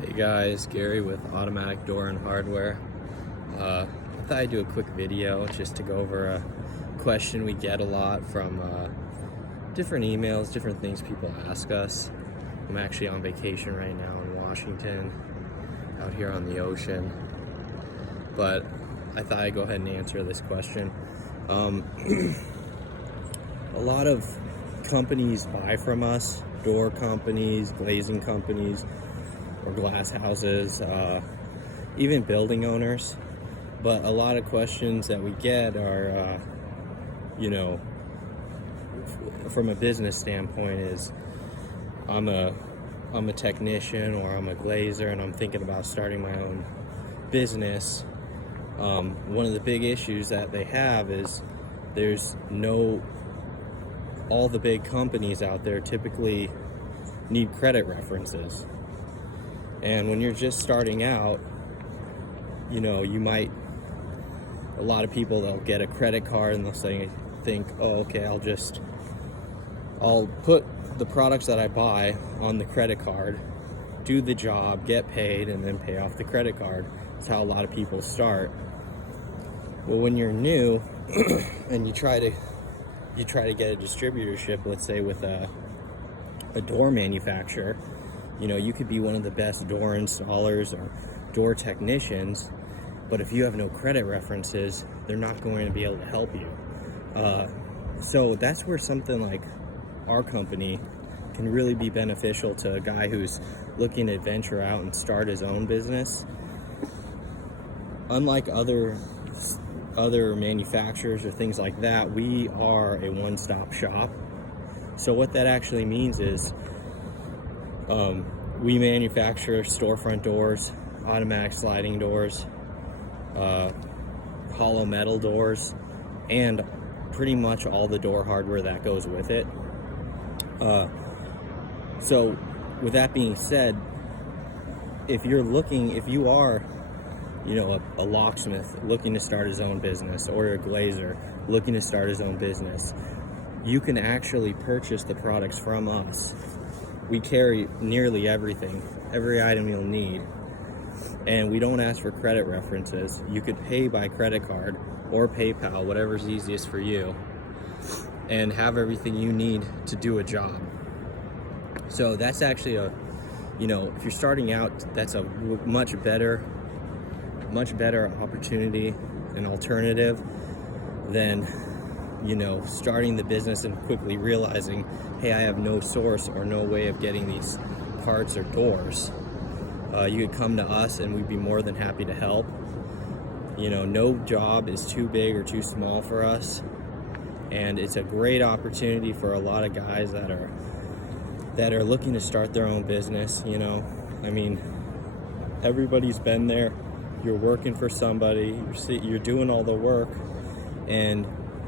Hey guys, Gary with Automatic Door and Hardware. I thought I'd do a quick video just to go over a question we get a lot from different emails, different things people ask us. I'm actually on vacation right now in Washington, out here on the ocean, but I thought I'd go ahead and answer this question. A lot of companies buy from us, door companies, glazing companies, or glass houses, even building owners. But a lot of questions that we get are, from a business standpoint is, I'm a technician or I'm a glazer and I'm thinking about starting my own business. One of the big issues that they have is all the big companies out there typically need credit references. And when you're just starting out, a lot of people, they'll get a credit card and they'll think, oh, okay, I'll put the products that I buy on the credit card, do the job, get paid, and then pay off the credit card. That's how a lot of people start. Well, when you're new and you try to get a distributorship, let's say with a door manufacturer, you could be one of the best door installers or door technicians, but if you have no credit references, they're not going to be able to help you. So that's where something like our company can really be beneficial to a guy who's looking to venture out and start his own business. Unlike other manufacturers or things like that, we are a one-stop shop. So what that actually means is we manufacture storefront doors, automatic sliding doors, hollow metal doors, and pretty much all the door hardware that goes with it. So with that being said, if you are a locksmith looking to start his own business, or a glazer looking to start his own business, you can actually purchase the products from us. We carry nearly everything, every item you'll need, and we don't ask for credit references. You could pay by credit card or PayPal, whatever's easiest for you, and have everything you need to do a job. So that's actually if you're starting out, that's a much better opportunity and alternative than starting the business and quickly realizing, hey, I have no source or no way of getting these parts or doors. You could come to us and we'd be more than happy to help. No job is too big or too small for us, and it's a great opportunity for a lot of guys that are looking to start their own business. Everybody's been there. You're working for somebody, you're doing all the work, and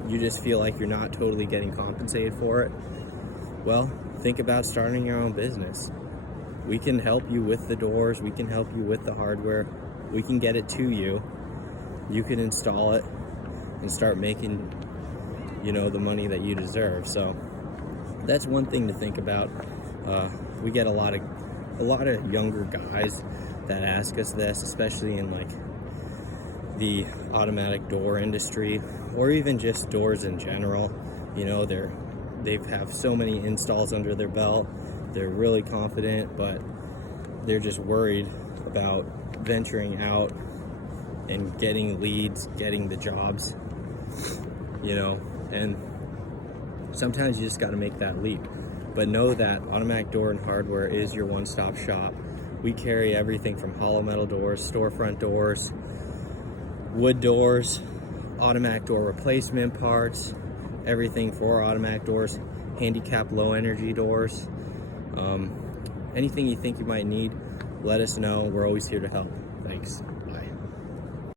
you just feel like you're not totally getting compensated for it. Well, think about starting your own business. We can help you with the doors, we can help you with the hardware, we can get it to you. You can install it and start making, the money that you deserve. So that's one thing to think about. We get a lot of younger guys that ask us this, especially in the automatic door industry, or even just doors in general. They have so many installs under their belt. They're really confident, but they're just worried about venturing out and getting leads, getting the jobs, and sometimes you just got to make that leap. But know that Automatic Door and Hardware is your one-stop shop. We carry everything from hollow metal doors, storefront doors, wood doors, automatic door replacement parts, everything for automatic doors, handicap low energy doors. Anything you think you might need, let us know. We're always here to help. Thanks.